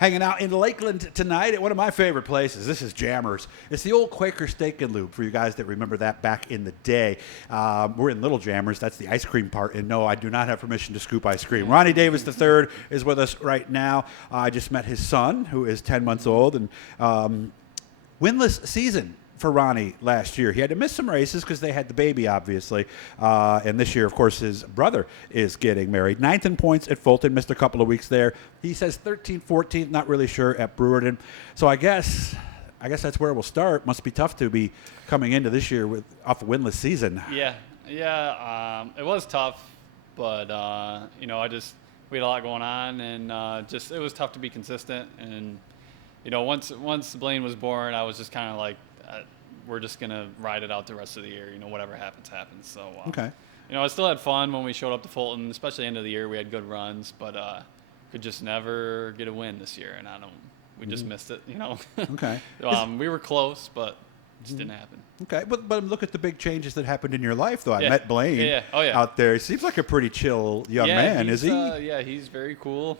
Hanging out in Lakeland tonight at one of my favorite places. This is Jammers. It's the old Quaker Steak and Lube for you guys that remember that back in the day. We're in Little Jammers. That's the ice cream part. And no, I do not have permission to scoop ice cream. Ronnie Davis III is with us right now. I just met his son, who is 10 months old. And winless season for Ronnie last year. He had to miss some races because they had the baby, obviously. And this year, of course, his brother is getting married. 9th in points at Fulton, missed a couple of weeks there. He says 13th, 14th, not really sure at Brewerton. So I guess that's where we'll start. Must be tough to be coming into this year off a winless season. Yeah. It was tough, but we had a lot going on, and it was tough to be consistent. And once Blaine was born, I was just kind of like, we're just going to ride it out the rest of the year. Whatever happens, happens. So, okay. I still had fun when we showed up to Fulton, especially end of the year. We had good runs, but could just never get a win this year. And we just missed it, Okay. We were close, but it just didn't happen. Okay, but look at the big changes that happened in your life, though. I met Blaine out there. He seems like a pretty chill young man, is he? He's very cool.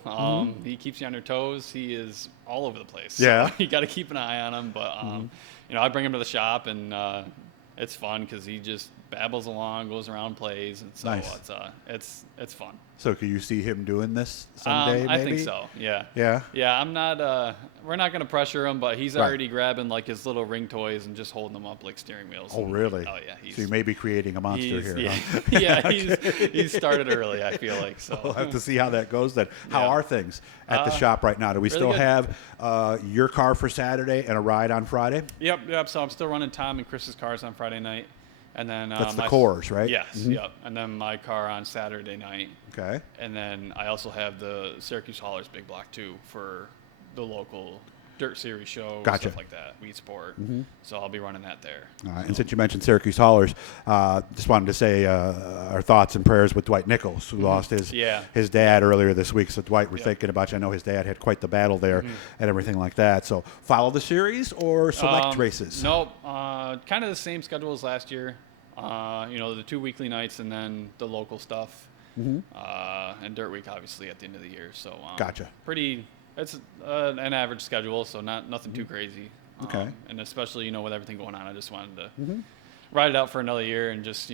He keeps you on your toes. He is all over the place. Yeah. So you got to keep an eye on him. But, I bring him to the shop, and it's fun because he just babbles along, goes around, plays. And so nice. It's fun. So can you see him doing this someday, maybe? I think so, yeah. Yeah? Yeah, I'm not we're not going to pressure him, but he's already grabbing like his little ring toys and just holding them up like steering wheels. Oh, really? Oh, yeah. So you may be creating a monster here. Yeah, huh? yeah, he's started early, I feel like. So we'll have to see how that goes then. How are things at the shop right now? Do we still have your car for Saturday and a ride on Friday? Yep. So I'm still running Tom and Chris's cars on Friday night. And then that's the cores, right? Yes, yep. And then my car on Saturday night. Okay. And then I also have the Syracuse Haulers Big Block 2 for the local dirt series show, stuff like that, Weed Sport. So I'll be running that there. All right. And since you mentioned Syracuse Haulers, just wanted to say our thoughts and prayers with Dwight Nichols, who lost his dad earlier this week. So Dwight, we're thinking about you. I know his dad had quite the battle there and everything like that. So follow the series or select races? Nope. Kind of the same schedule as last year. The 2 weekly nights and then the local stuff. And Dirt Week, obviously, at the end of the year. So gotcha. It's an average schedule, so nothing too crazy. Okay. And especially, with everything going on, I just wanted to ride it out for another year and just,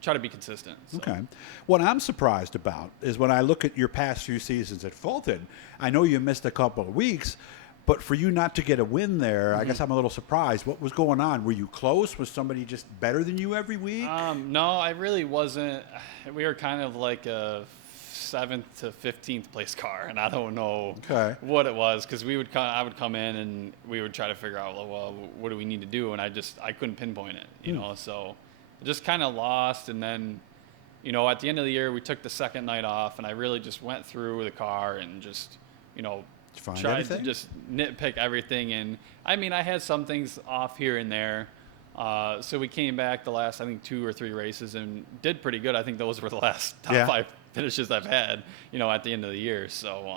try to be consistent. So. Okay. What I'm surprised about is when I look at your past few seasons at Fulton, I know you missed a couple of weeks, but for you not to get a win there, I guess I'm a little surprised. What was going on? Were you close? Was somebody just better than you every week? No, I really wasn't. We were kind of like a 7th to 15th place car, and I don't know what it was because I would come in and we would try to figure out, well, what do we need to do? And I couldn't pinpoint it, so I just kind of lost. And then, at the end of the year, we took the second night off, and I really just went through the car and just, tried to just nitpick everything. And I mean, I had some things off here and there. So we came back the last, I think, 2 or 3 races and did pretty good. I think those were the last top 5 finishes I've had, at the end of the year. So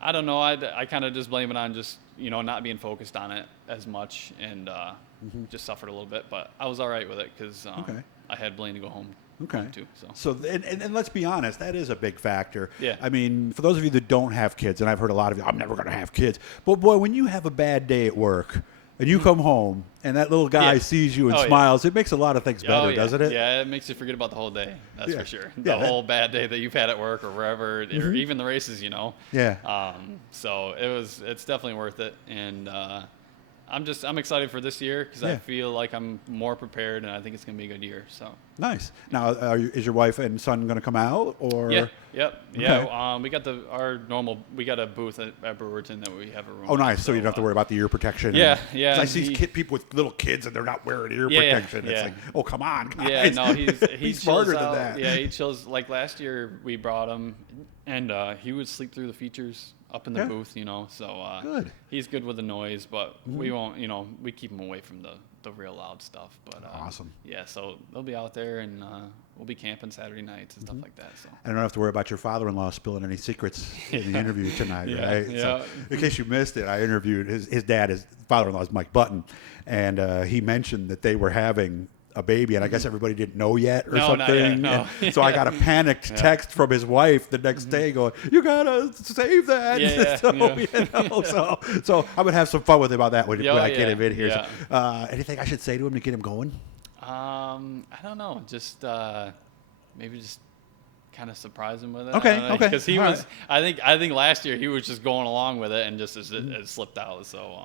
I don't know. I kind of just blame it on just, not being focused on it as much and just suffered a little bit. But I was all right with it because I had Blaine to go home. Okay. Too, and let's be honest, that is a big factor. Yeah. I mean, for those of you that don't have kids, and I've heard a lot of you, I'm never going to have kids. But boy, when you have a bad day at work and you come home and that little guy sees you and smiles, it makes a lot of things better, doesn't it? Yeah, it makes you forget about the whole day. That's for sure. The whole bad day that you've had at work or wherever, or even the races, Yeah. So it's definitely worth it. And I'm excited for this year because I feel like I'm more prepared, and I think it's going to be a good year. So nice. Now, is your wife and son going to come out, or? Yeah. Yep. Yeah. We got we got a booth at Brewerton that we have a room. Oh, nice. So you don't have to worry about the ear protection. Yeah. I see people with little kids and they're not wearing ear protection. It's like, oh, come on, guys. Yeah. No, he's smarter than that. Yeah, he chills. Like last year, we brought him, and he would sleep through the features up in the booth, so good. He's good with the noise, but we won't, we keep him away from the real loud stuff. But awesome. Yeah, so they'll be out there, and we'll be camping Saturday nights and stuff like that. So I don't have to worry about your father-in-law spilling any secrets in the interview tonight, right? Yeah. So, in case you missed it, I interviewed his dad. His father-in-law is Mike Button, and he mentioned that they were having a baby, and I guess everybody didn't know yet or No, not something. yet, no. So I got a panicked text from his wife the next day going, "You gotta save that." So I'm gonna have some fun with him on that when I get him in here. Yeah. So, anything I should say to him to get him going? I don't know. Just maybe just kind of surprise him with it. Okay. Because he All was. right. I think last year he was just going along with it and just it slipped out. So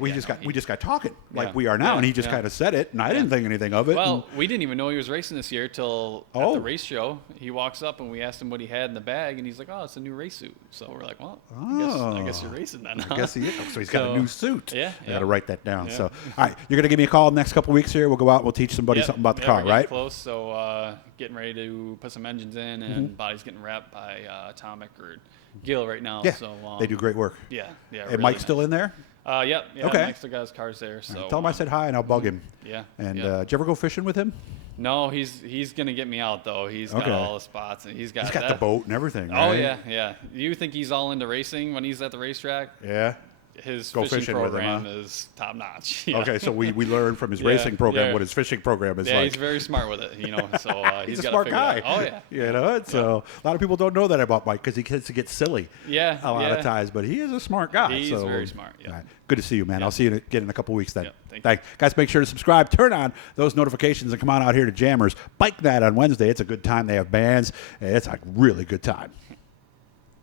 We just got talking like Yeah. we are now, Yeah, and he just yeah. kind of said it, and I didn't think anything of it. Well, we didn't even know he was racing this year till at Oh. the race show. He walks up and we asked him what he had in the bag, and he's like, "Oh, it's a new race suit." So we're like, "Well, I guess you're racing then." Huh? I guess he is. So he's got a new suit. Yeah, I got to write that down. Yeah. So, all right, you're gonna give me a call the next couple weeks here. We'll go out. We'll teach somebody something about the car, we're getting right? Close. So getting ready to put some engines in, and body's getting wrapped by Atomic or Gil right now. Yeah, So they do great work. Yeah. And Really Mike's still nice. in there? Yep. Yeah. Okay. Mike still got his cars there. So Tell him I said hi, and I'll bug him. Yeah. And yeah. did you ever go fishing with him? No, he's gonna get me out though. He's got all the spots, and he's got the boat and everything. Oh right? yeah. You think he's all into racing when he's at the racetrack? Yeah. His Go fishing fishing with him, program huh? is top notch. Yeah. Okay, so we learned from his racing program what his fishing program is Yeah, like. he's very smart with it. So He's a gotta smart figure guy. it out. Oh yeah. You know, so a lot of people don't know that about Mike because he tends to get silly. Yeah. A lot of times, but he is a smart guy. He's so, very smart. Yeah. all right. Good to see you, man. I'll see you again in a couple weeks then. Yep, thank you. Thanks. Guys, make sure to subscribe. Turn on those notifications and come on out here to Jammers Bike Night on Wednesday. It's a good time. They have bands. It's a really good time.